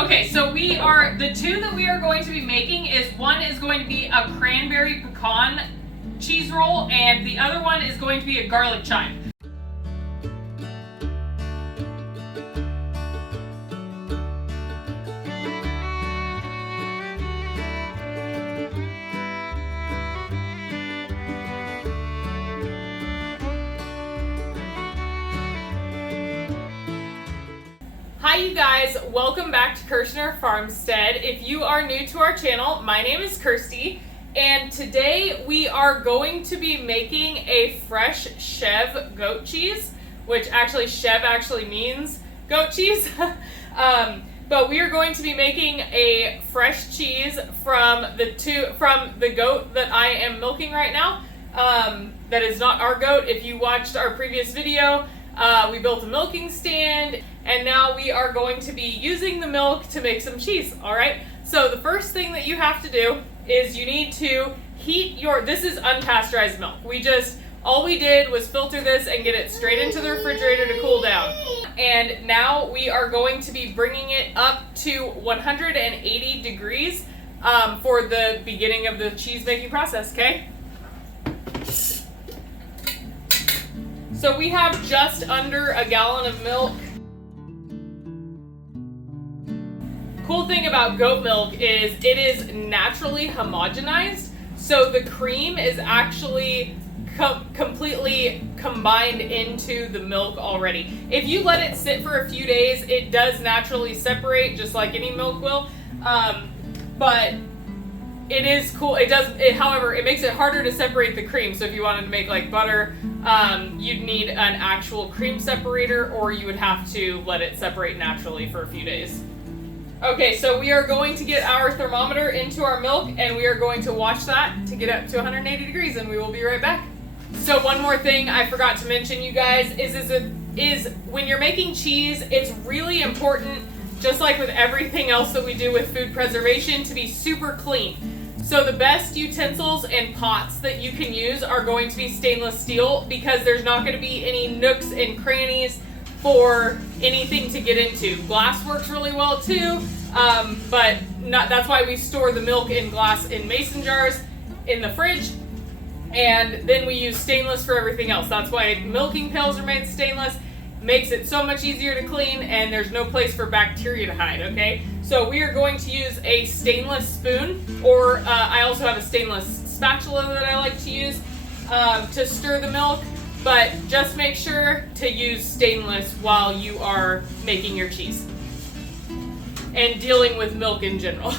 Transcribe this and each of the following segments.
Okay, so the two that we are going to be making one is going to be a cranberry pecan cheese roll, and the other one is going to be a garlic chive. Hi you guys, welcome back to Kirshner Farmstead. If you are new to our channel, my name is Kirsty, and today we are going to be making a fresh Chevre goat cheese, which Chevre actually means goat cheese. But we are going to be making a fresh cheese from the goat that I am milking right now. That is not our goat. If you watched our previous video, we built a milking stand, and now we are going to be using the milk to make some cheese, all right? So the first thing that you have to do is you need to heat this is unpasteurized milk. All we did was filter this and get it straight into the refrigerator to cool down. And now we are going to be bringing it up to 180 degrees for the beginning of the cheese making process, okay? So we have just under a gallon of milk. Cool thing about goat milk is it is naturally homogenized, so the cream is actually completely combined into the milk already. If you let it sit for a few days, it does naturally separate just like any milk will, but it is cool. However, it makes it harder to separate the cream. So if you wanted to make like butter, you'd need an actual cream separator, or you would have to let it separate naturally for a few days. Okay, so we are going to get our thermometer into our milk, and we are going to watch that to get up to 180 degrees, and we will be right back. So one more thing I forgot to mention, you guys, is when you're making cheese, it's really important, just like with everything else that we do with food preservation, to be super clean. So the best utensils and pots that you can use are going to be stainless steel, because there's not going to be any nooks and crannies for anything to get into. Glass works really well too, but that's why we store the milk in glass in mason jars in the fridge, and then we use stainless for everything else. That's why milking pails are made stainless. Makes it so much easier to clean, and there's no place for bacteria to hide, okay? So we are going to use a stainless spoon, or I also have a stainless spatula that I like to use to stir the milk, but just make sure to use stainless while you are making your cheese and dealing with milk in general.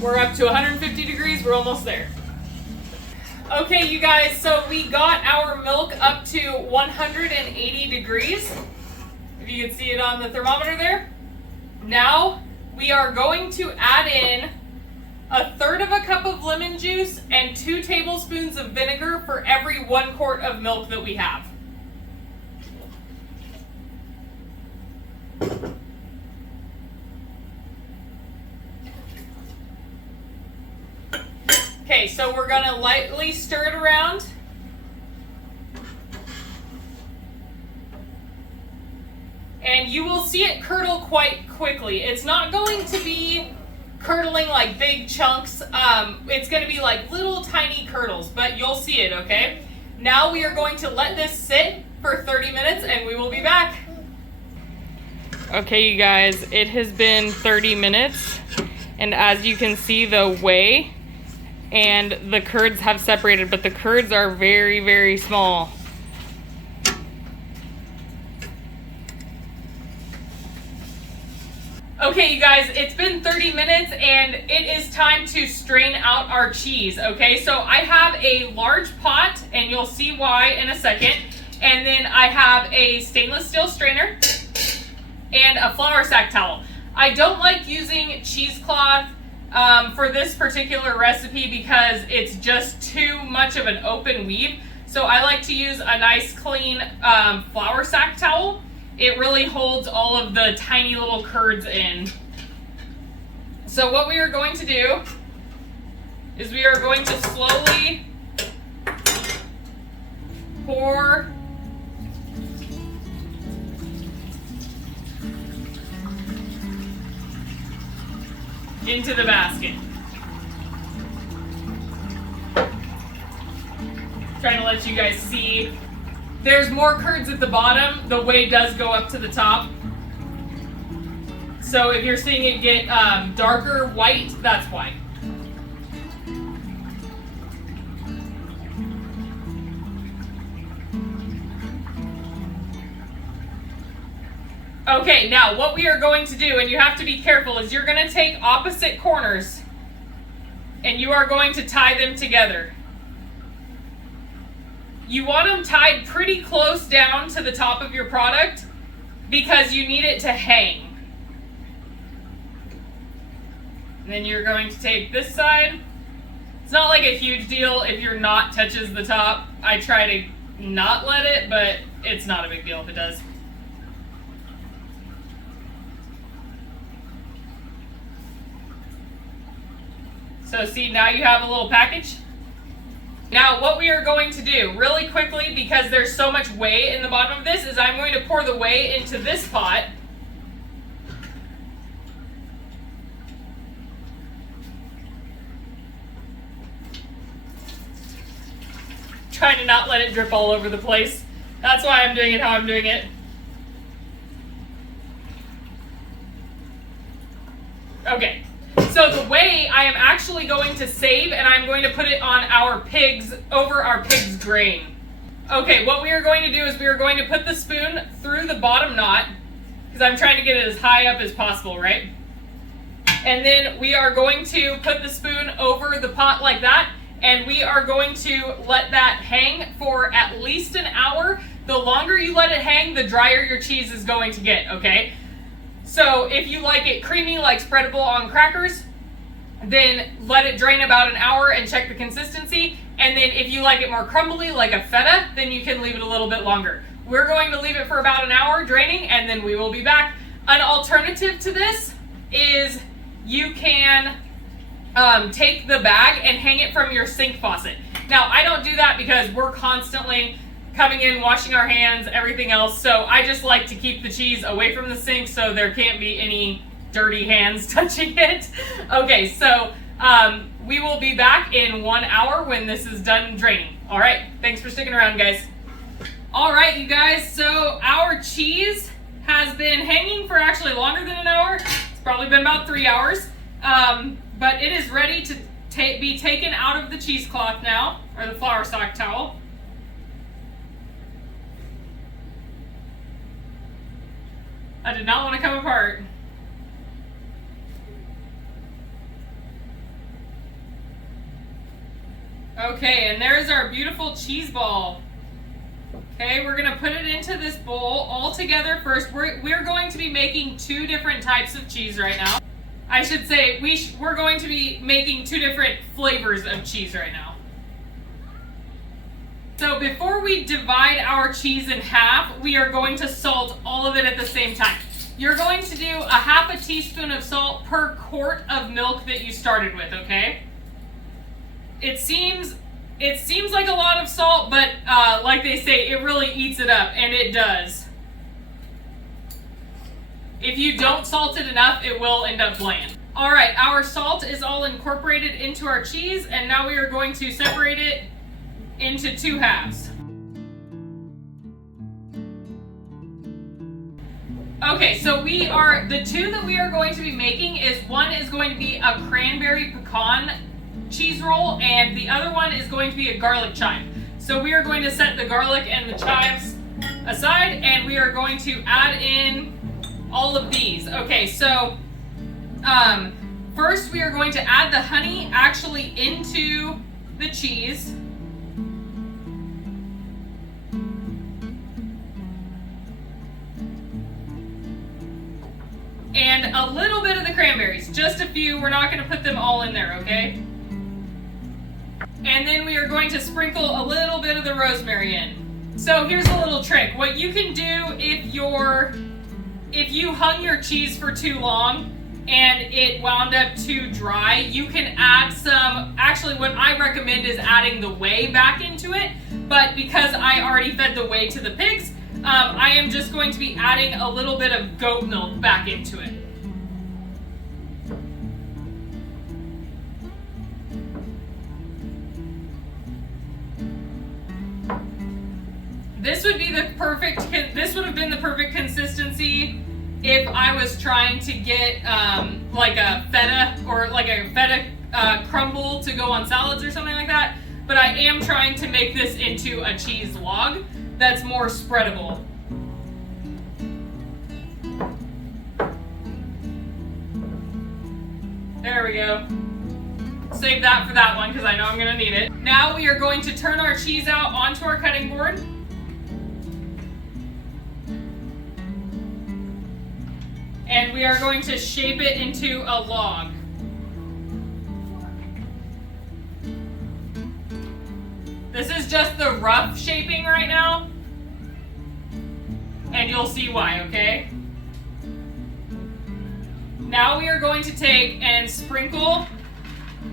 We're up to 150 degrees, we're almost there. Okay, you guys, so we got our milk up to 180 degrees. If you can see it on the thermometer there. Now we are going to add in 1/3 of a cup of lemon juice and 2 tablespoons of vinegar for every 1 quart of milk that we have. Okay, so we're gonna lightly stir it around. And you will see it curdle quite quickly. It's not going to be curdling like big chunks. It's gonna be like little tiny curdles, but you'll see it, okay? Now we are going to let this sit for 30 minutes and we will be back. Okay, you guys, it has been 30 minutes, and as you can see, the whey and the curds have separated, but the curds are very, very small. Okay, you guys, it's been 30 minutes and it is time to strain out our cheese, okay? So I have a large pot, and you'll see why in a second. And then I have a stainless steel strainer and a flour sack towel. I don't like using cheesecloth for this particular recipe because it's just too much of an open weave. So I like to use a nice clean flour sack towel. It really holds all of the tiny little curds in. So what we are going to do is we are going to slowly pour into the basket. Trying to let you guys see. There's more curds at the bottom. The whey does go up to the top. So if you're seeing it get darker white, that's why. Okay, now what we are going to do, and you have to be careful, is you're going to take opposite corners and you are going to tie them together. You want them tied pretty close down to the top of your product because you need it to hang. And then you're going to take this side. It's not like a huge deal if your knot touches the top. I try to not let it, but it's not a big deal if it does. So see, now you have a little package. Now what we are going to do really quickly, because there's so much whey in the bottom of this, is I'm going to pour the whey into this pot. Trying to not let it drip all over the place. That's why I'm doing it how I'm doing it. Okay. So the whey I am actually going to save, and I'm going to put it on our pigs, over our pigs' grain. Okay, what we are going to do is we are going to put the spoon through the bottom knot, because I'm trying to get it as high up as possible, right? And then we are going to put the spoon over the pot like that, and we are going to let that hang for at least an hour. The longer you let it hang, the drier your cheese is going to get, okay? So if you like it creamy, like spreadable on crackers, then let it drain about an hour and check the consistency. And then if you like it more crumbly, like a feta, then you can leave it a little bit longer. We're going to leave it for about an hour draining, and then we will be back. An alternative to this is you can take the bag and hang it from your sink faucet. Now, I don't do that because we're constantly coming in, washing our hands, everything else. So I just like to keep the cheese away from the sink so there can't be any dirty hands touching it. Okay, so we will be back in 1 hour when this is done draining. All right, thanks for sticking around, guys. All right, you guys, so our cheese has been hanging for actually longer than an hour. It's probably been about 3 hours, but it is ready to be taken out of the cheesecloth now, or the flour sack towel. I did not want to come apart. Okay, and there's our beautiful cheese ball. Okay, we're gonna put it into this bowl all together first. We're going to be making 2 different types of cheese right now. I should say we're going to be making 2 different flavors of cheese right now. So before we divide our cheese in half, we are going to salt all of it at the same time. You're going to do a ½ teaspoon of salt per quart of milk that you started with, okay? It seems like a lot of salt, but like they say, it really eats it up, and it does. If you don't salt it enough, it will end up bland. All right, our salt is all incorporated into our cheese, and now we are going to separate it into 2 halves. Okay, so the 2 that we are going to be making is, one is going to be a cranberry pecan cheese roll, and the other one is going to be a garlic chive. So we are going to set the garlic and the chives aside, and we are going to add in all of these. Okay, so first we are going to add the honey actually into the cheese. And a little bit of the cranberries, just a few. We're not going to put them all in there, okay? And then we are going to sprinkle a little bit of the rosemary in. So here's a little trick. What you can do if you hung your cheese for too long and it wound up too dry, you can add some, actually what I recommend is adding the whey back into it, but because I already fed the whey to the pigs, I am just going to be adding a little bit of goat milk back into it. this would be the perfect, this would have been the perfect consistency if I was trying to get like a feta or like a feta crumble to go on salads or something like that. But I am trying to make this into a cheese log that's more spreadable. There we go. Save that for that one because I know I'm going to need it. Now we are going to turn our cheese out onto our cutting board. And we are going to shape it into a log. This is just the rough shaping right now. And you'll see why, okay? Now we are going to take and sprinkle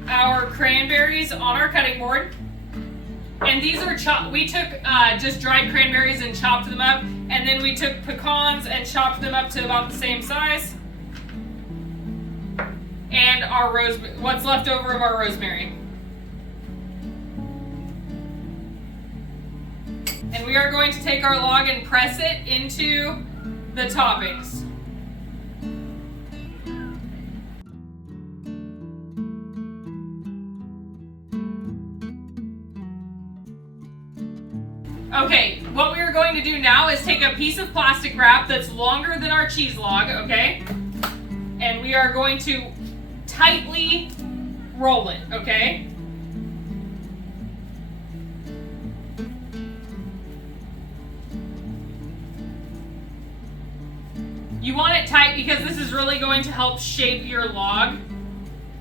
our cranberries on our cutting board. And these are chopped. We took just dried cranberries and chopped them up. And then we took pecans and chopped them up to about the same size. And our what's left over of our rosemary. And we are going to take our log and press it into the toppings. Okay, what we are going to do now is take a piece of plastic wrap that's longer than our cheese log, okay? And we are going to tightly roll it, okay? You want it tight because this is really going to help shape your log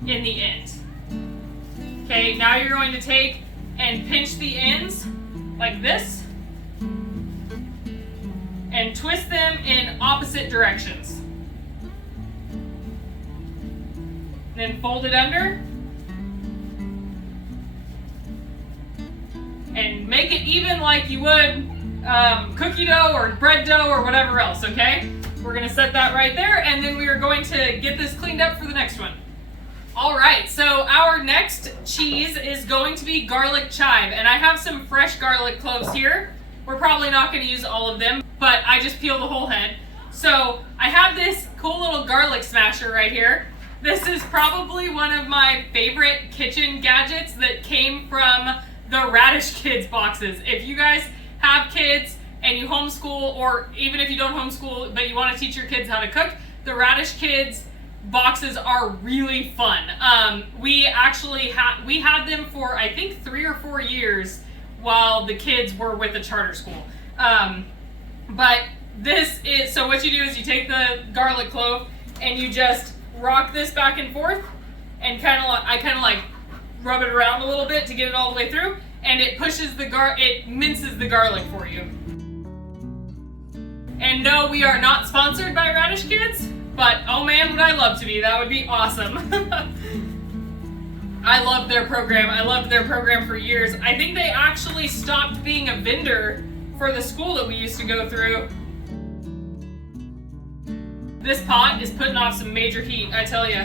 in the end. Okay, now you're going to take and pinch the ends like this and twist them in opposite directions. Then fold it under and make it even like you would cookie dough or bread dough or whatever else, okay? We're gonna set that right there, and then we are going to get this cleaned up for the next one. All right, so our next cheese is going to be garlic chive, and I have some fresh garlic cloves here. We're probably not gonna use all of them, but I just peel the whole head. So I have this cool little garlic smasher right here. This is probably one of my favorite kitchen gadgets that came from the Radish Kids boxes. If you guys have kids and you homeschool, or even if you don't homeschool but you want to teach your kids how to cook, the Radish Kids boxes are really fun. We actually had them for I think 3 or 4 years while the kids were with the charter school. But this is, so what you do is you take the garlic clove and you just rock this back and forth and I kind of like rub it around a little bit to get it all the way through, and it pushes it minces the garlic for you. And no, we are not sponsored by Radish Kids, but oh man, would I love to be. That would be awesome. I love their program. I loved their program for years. I think they actually stopped being a vendor for the school that we used to go through. This pot is putting off some major heat, I tell you.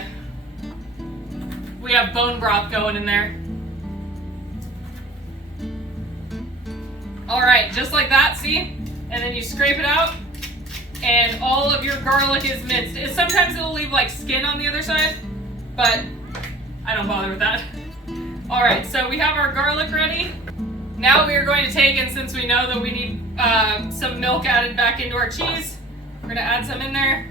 We have bone broth going in there. All right, just like that, see? And then you scrape it out, and all of your garlic is minced. Sometimes it'll leave like skin on the other side, but I don't bother with that. All right, so we have our garlic ready. Now we are going to take, and since we know that we need some milk added back into our cheese, we're gonna add some in there.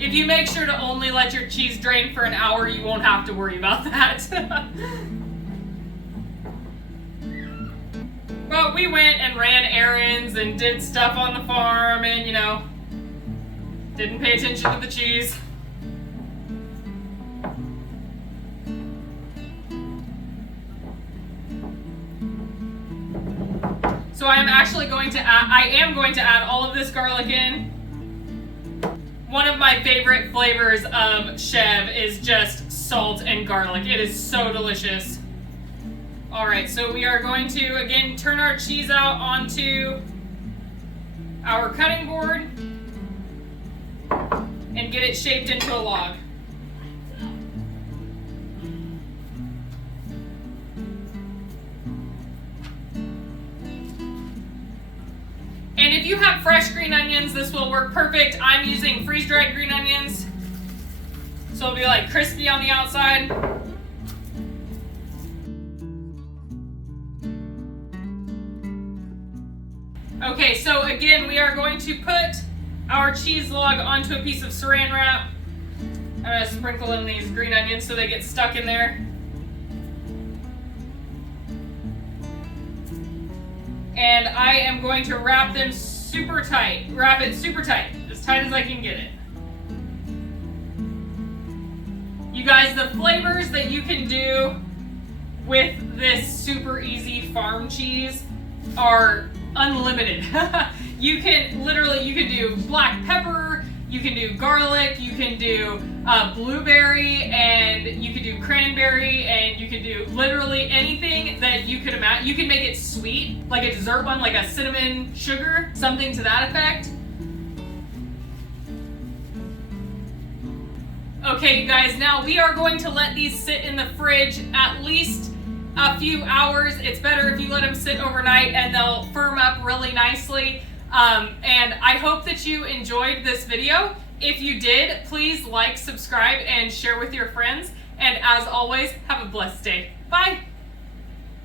If you make sure to only let your cheese drain for an hour, you won't have to worry about that. But we went and ran errands and did stuff on the farm and, you know, didn't pay attention to the cheese. So I am going to add all of this garlic in. One of my favorite flavors of Chevre is just salt and garlic. It is so delicious. All right, so we are going to, again, turn our cheese out onto our cutting board and get it shaped into a log. And if you have fresh green onions, this will work perfect. I'm using freeze-dried green onions, so it'll be like crispy on the outside. Okay, so again, we are going to put our cheese log onto a piece of saran wrap. I'm going to sprinkle in these green onions so they get stuck in there. And I am going to wrap them super tight. Wrap it super tight, as tight as I can get it. You guys, the flavors that you can do with this super easy farm cheese are unlimited. You can do black pepper, you can do garlic, you can do blueberry, and you can do cranberry, and you can do literally anything that you could imagine. You can make it sweet, like a dessert one, like a cinnamon sugar, something to that effect. Okay, you guys, now we are going to let these sit in the fridge at least a few hours. It's better if you let them sit overnight and they'll firm up really nicely. And I hope that you enjoyed this video. If you did, please like, subscribe, and share with your friends. And as always, have a blessed day. Bye.